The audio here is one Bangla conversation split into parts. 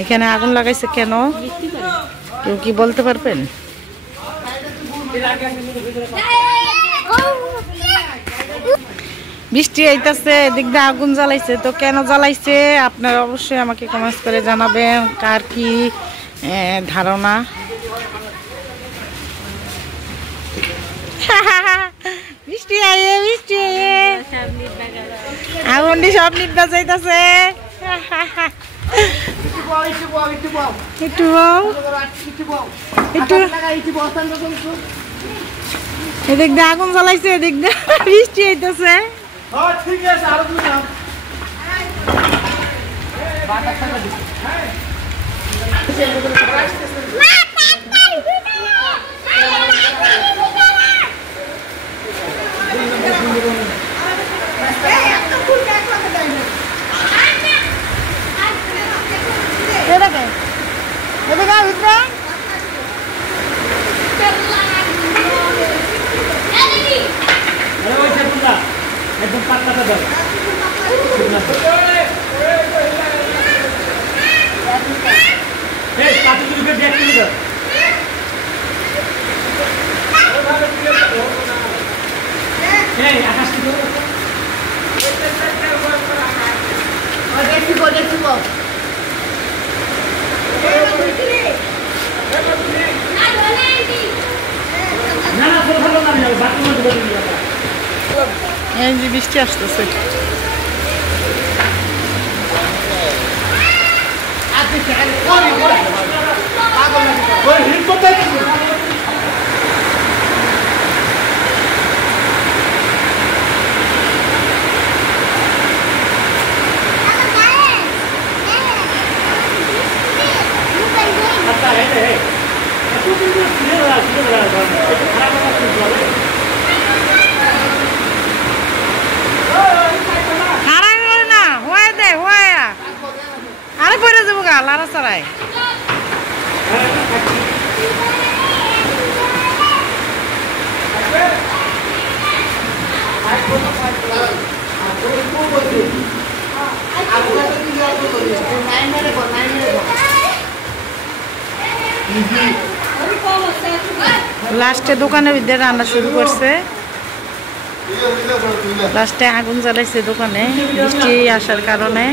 এখানে আগুন লাগাইছে কেন কেউ কি বলতে পারবেন? বৃষ্টি আইতাছে, এদিক দিয়ে আগুন জ্বালাইছে, তো কেন জ্বালাইছে আপনারা অবশ্যই আমাকে কমেন্টস করে জানাবেন কার কি ধারণা। বৃষ্টি আইয়ে বৃষ্টি আইয়ে আগুন সব নিভা যাইতাছে। এদিক দিয়ে আগুন জ্বালাইছে, এদিক দিয়ে বৃষ্টি আইতাছে। একদম পাতলাটা দাও। এই পাতিগুলোকে ব্যাক করে দাও। এই আকাশ কি করো? দেখব দেখব না না ভালো না যাবে বাথরুমে ঢুকে দিও। এই যে বৃষ্টি আসতেছে। আরে পরে যাবো গা লারা চড়াই। লাস্টে দোকানের ভিতরে রান্না শুরু করছে, লাস্টে আগুন জ্বালাইছে দোকানে বৃষ্টি আসার কারণে।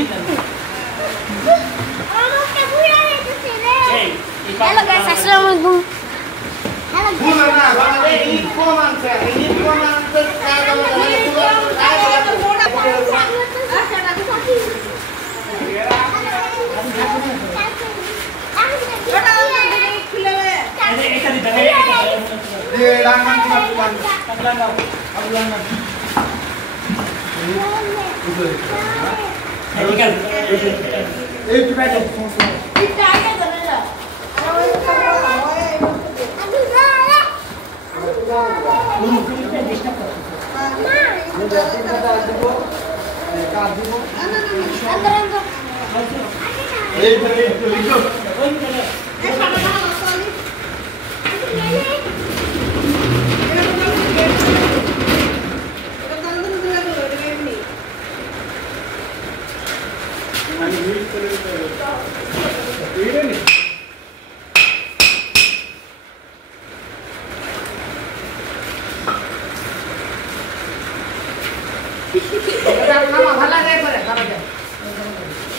Hello guys, assalamualaikum.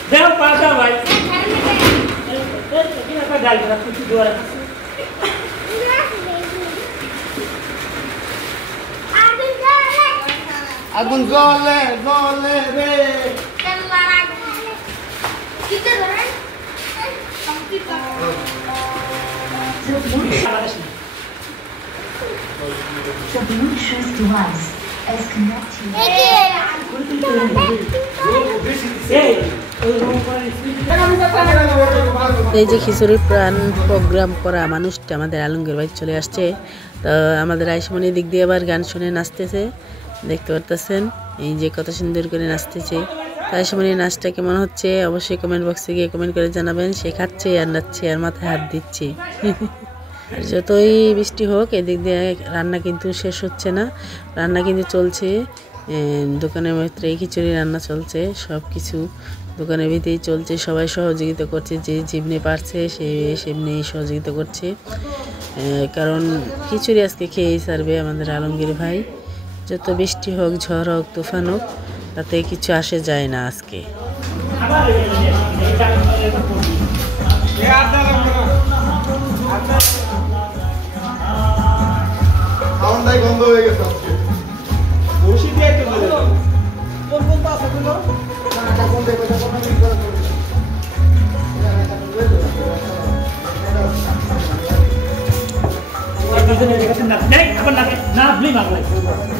Jangan pada baik. Ini apa gal berat kuci dua. Agun zole zole re. Kita orang. The Bluetooth device is connected. এই যে খিচুড়ি প্রাণ প্রোগ্রাম করা মানুষটা আমাদের আলমগীর ভাই চলে আসছে। তো আমাদের আইসমনি দিক দিয়ে আবার গান শুনে নাচতেছে, দেখতে পারতেছেন এই যে কত সুন্দর করে নাচতেছে। আইসমনি নাচটা কেমন হচ্ছে অবশ্যই কমেন্ট বক্সে গিয়ে কমেন্ট করে জানাবেন। সে খাচ্ছে আর নাচছে আর মাথায় হাত দিচ্ছে। আর যতই বৃষ্টি হোক এদিক দিয়ে রান্না কিন্তু শেষ হচ্ছে না, রান্না কিন্তু চলছে। দোকানের ভিতরে খিচুড়ি রান্না চলছে, সব কিছু দোকানের ভিতরেই চলছে। সবাই সহযোগিতা করছে, যে যেমনি পারছে সে সেমনি সহযোগিতা করছে, কারণ খিচুড়ি আজকে খেয়েই ছাড়বে আমাদের আলমগীর ভাই। যত বৃষ্টি হোক, ঝড় হোক, তুফান হোক, তাতে কিছু আসে যায় না আজকে। গন্ধ হয়ে গেছে আজকে। বসি দিয়ে একটু বলে দাও। কোন কোন তো আছে গুলো? না কোন দেখো কোন মিক্স করে দাও। দুজনে দেখেন না, নাই আবার লাগে না, ব্লি মারলে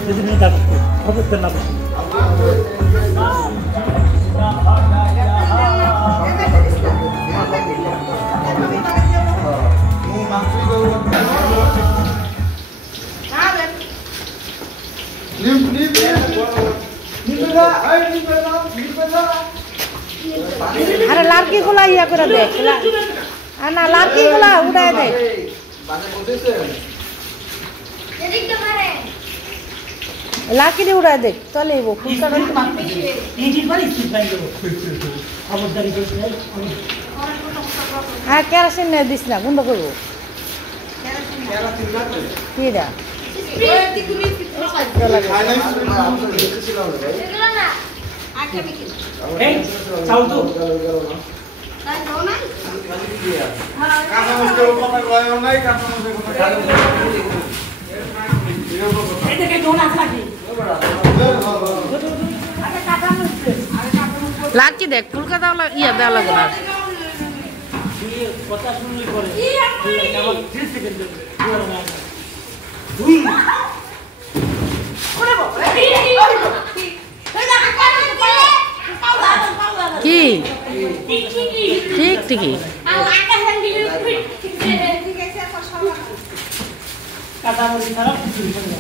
দুজনে দাও খবর দেন না। আরে লাড়কি গুলা ইয়া করে দেখ, না লাড়কি গুলা উড়ায় দেখ। লাড়কি দিয়ে উড়ায় দেখ, চলে ফুলটা আর কেরাসিন দিস না, বন্ধ করবো কি এটা লাড়কি দেখ, ফুলকা দেওয়া ইয়া দেওয়া লাগবে না। কথা শুনলে পরে আমার 3 সেকেন্ড কি ঠিক ঠিকই কাটামরি খারাপ কিছু না।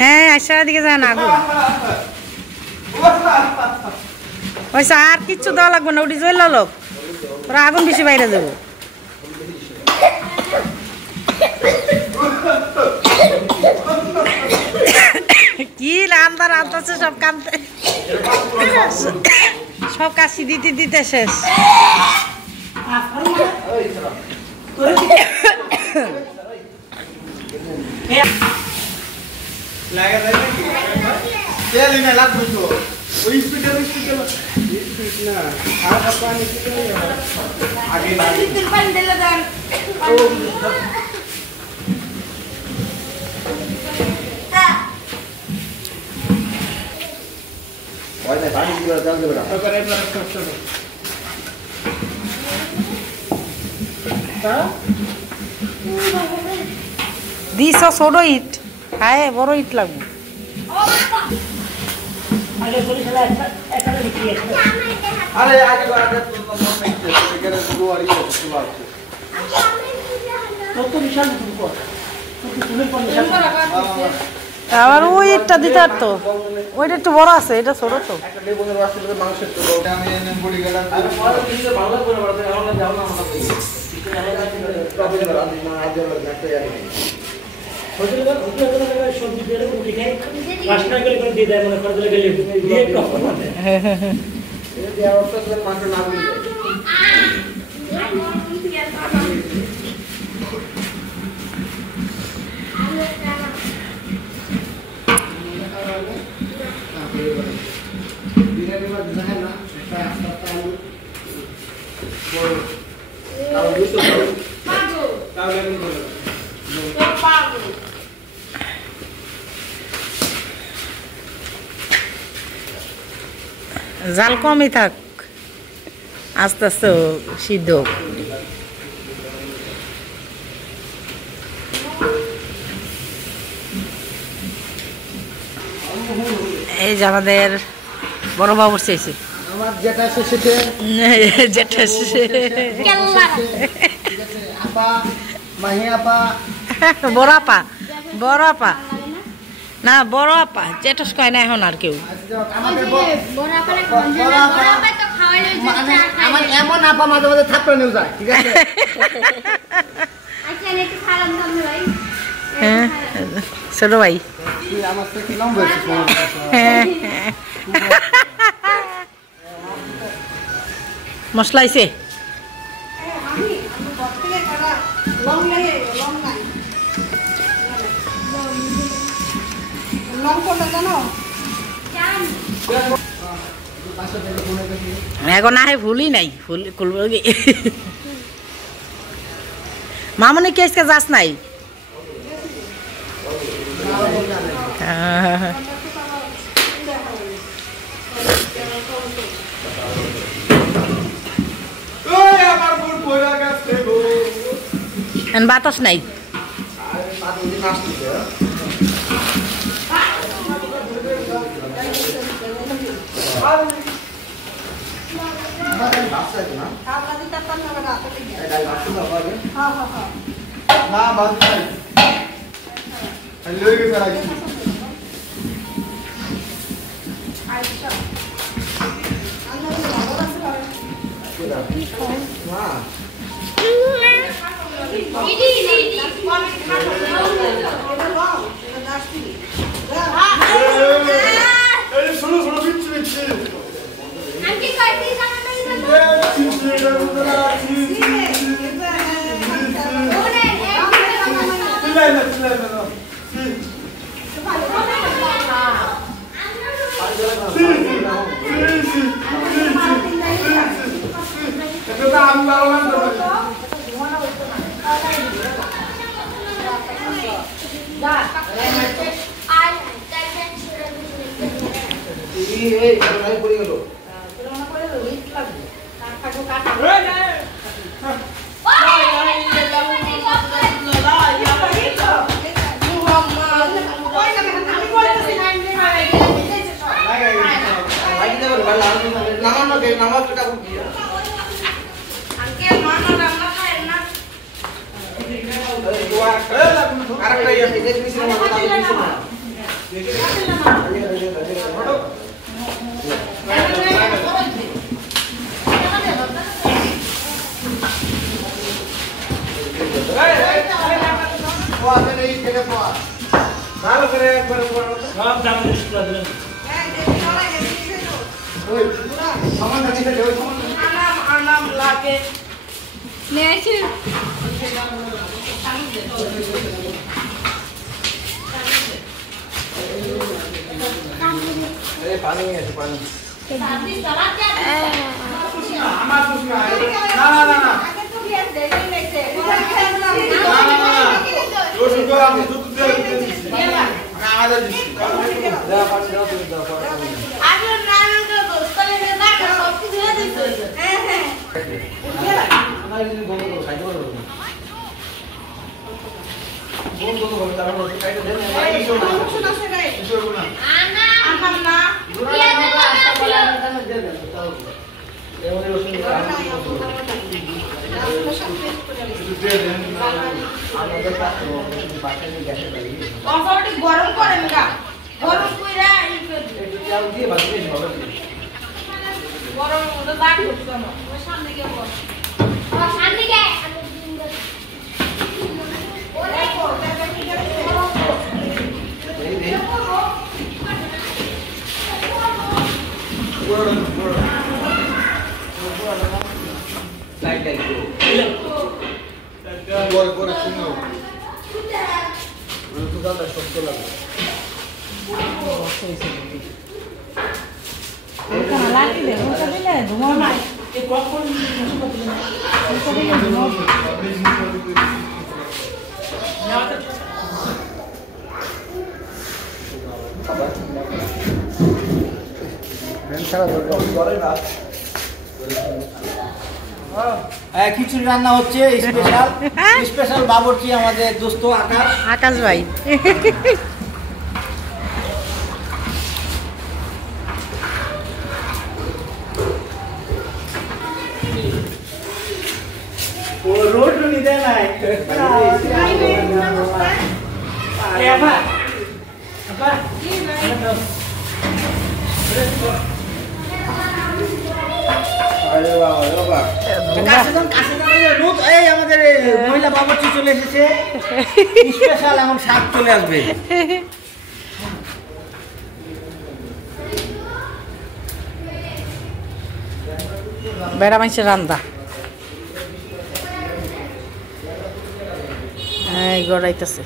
হ্যাঁ আশার দিকে যায় না আগুন পয়সা আর কিচ্ছু দেওয়া লাগবে না, উঠি চলে লোক ওরা আগুন বেশি বাইরে যাবো। কি রান্না রান্তাছে সব কামতে, সব কাশি দিতে দিতে শেষ। দিস ছোট ইট খায়, বড় ইট লাগবে। আবার ওই ইটটা দিতে পারতো, ওইটা একটু বড় আছে, এটা ছোট তো। জাল কমই থাক, আস্তে আস্তে সিদ্ধ হোক। এই যে আমাদের বড় বাবুর চাইছে, আমার যেটা আছে সেটা যেটা আপা মাহি আপা বড় আপা, বড় আপা না, বড় আপা যেটা কয় না এখন আর কেউ। আমার এমন আপা মাঝে মাঝে থাপড়ে নিয়ে যায়, ঠিক আছে? হ্যাঁ ছোট ভাই, তুই আমার থেকে লম্বা মশলা আইছে এখন আহে ভুলই নাই, ফুল খুলব কি মামনি কে আজকে যাস নাই? বাতাস নাই, না বাদ নাই লই গেছে রাখছি শুনো শুনো বিচ্ছি বিচ্ছি আন্টি কইতে জানা নাই গরম করেন গা, গরম কইরা গরম ওটা দাগ হচ্ছে না, ওই সামনে গিয়ে বল, সামনে গে ওরে কো দাদা কি করে লাগলে ধুমা নাই খিচুড়ি রান্না হচ্ছে স্পেশাল স্পেশাল বাবুর্চি আমাদের দোস্ত আকাশ ভাই रोड नहीं देना है apa apa আমাদের মহিলা বাবুর্চি চলে এসেছে স্পেশাল এবং শাক চলে আসবে বেড়া মাইসের রান্দা এই গড়াইতেছে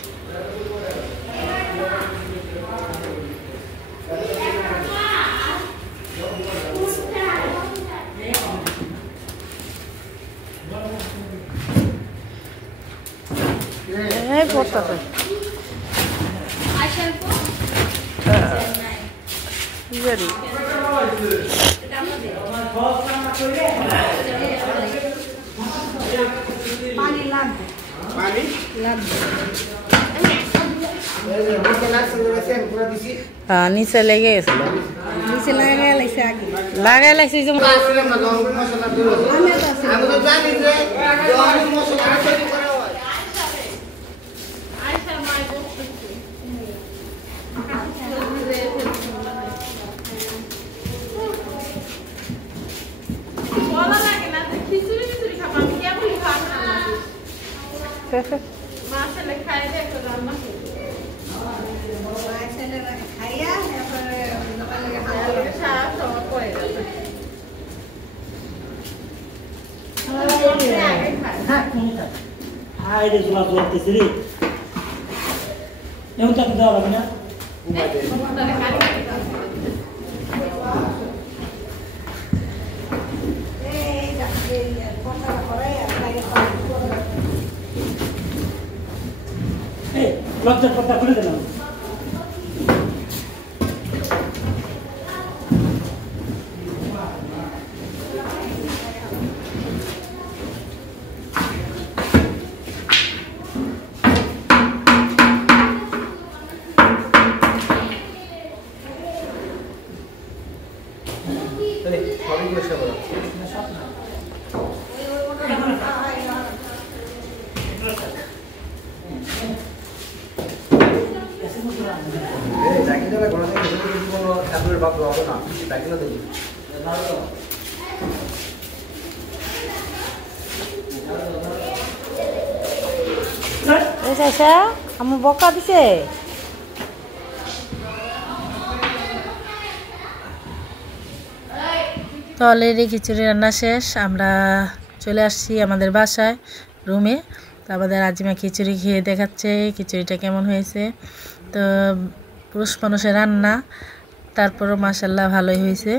এই পড়তাছে জানি নিচে লেগে গেছে নিচে লাগাই লাগছে আগে লাগাই লাগছে যে Ai de zona do terceiro. Eu tá dando aula, né? Hey, lock the porta খুলে দিলাম। আমার বকা দিছে তো অলরেডি খিচুড়ি রান্না শেষ আমরা চলে আসছি আমাদের বাসায় রুমে তো আমাদের আজিমা খিচুড়ি খেয়ে দেখাচ্ছে খিচুড়িটা কেমন হয়েছে তো পুরুষ মানুষের রান্না তারপরও মাশাআল্লাহ ভালোই হয়েছে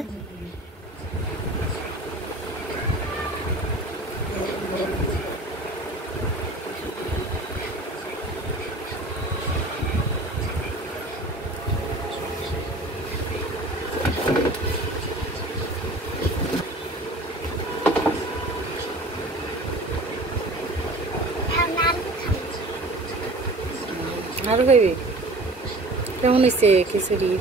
আর হইবে কেমন হয়েছে খিচুড়ি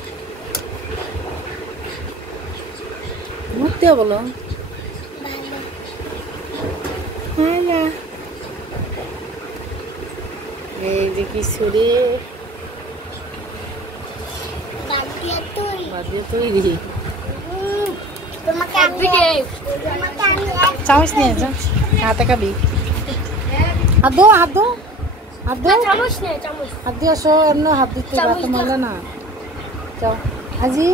মতে বলো এই যে খিচুড়ি তৈরি চামচ নিয়ে যা হাতে খাবি হাত দো হাত দো হাত দো হাত দিয়ে আসো এমনি হাত দিতে বাতো মারলে না যাও আজি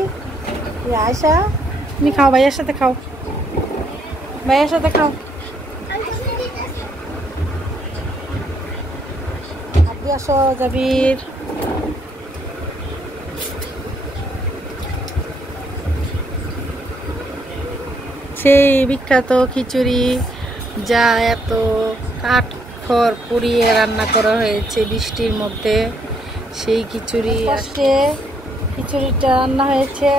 আয়সা তুমি খাও ভাইয়ের সাথে খাও ভাইয়ের সাথে খাও হাত দিয়ে আসো জাবির সেই বিখ্যাত খিচুড়ি, যা এত কাঠখড় পুড়িয়ে রান্না করা হয়েছে বৃষ্টির মধ্যে, সেই খিচুড়ি আসছে। খিচুড়িটা রান্না হয়েছে,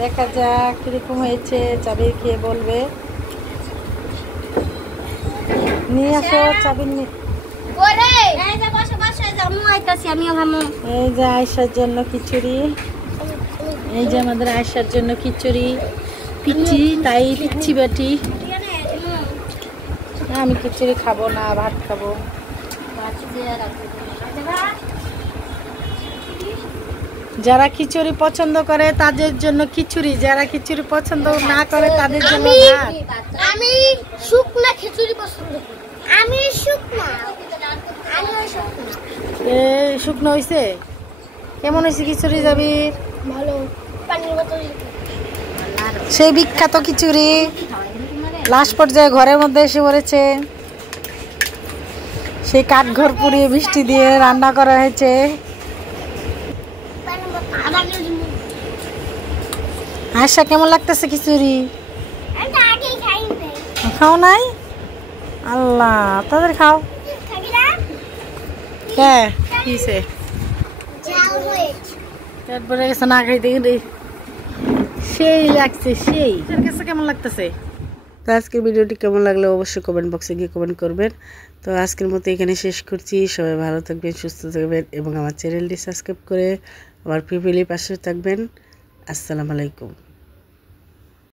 দেখা যাক কিরকম হয়েছে, চাবি খেয়ে বলবে। নিয়ে আসো চাবি। এই যে আয়সার জন্য খিচুড়ি, এই যে আমাদের আয়সার জন্য খিচুড়ি। পিচ্ছি, তাই পিচ্ছি বেটি। আমি খিচুড়ি খাবো না, ভাত খাবো। যারা খিচুড়ি পছন্দ করে তাদের জন্য খিচুড়ি, যারা খিচুড়ি পছন্দ না করে তাদের জন্য ভাত। আমি শুকনা খিচুড়ি পছন্দ করি। আমি শুকনা। শুকনো হয়েছে? কেমন হয়েছে খিচুড়ি জাবির? ভালো। পানির বোতল। সেই বিখ্যাত খিচুড়ি লাস্ট পর্যায়ে ঘরের মধ্যে এসে পড়েছে। সেই কাঠঘর পুড়িয়ে বৃষ্টি দিয়ে রান্না করা হয়েছে। আয়সা, কেমন লাগতেছে খিচুড়ি? খাও নাই? আল্লাহ, তাদের খাও। হ্যাঁ, কিসে তারপরে গেছে না খাইতে গেলে। সেই লাগছে, সেই কাছে কেমন লাগতেছে? তো আজকের ভিডিওটি কেমন লাগলো অবশ্যই কমেন্ট বক্সে গিয়ে কমেন্ট করবেন। তো আজকের মতো এখানে শেষ করছি। সবাই ভালো থাকবেন, সুস্থ থাকবেন এবং আমার চ্যানেলটি সাবস্ক্রাইব করে আমার ফ্যামিলির পাশে থাকবেন। আসসালামু আলাইকুম।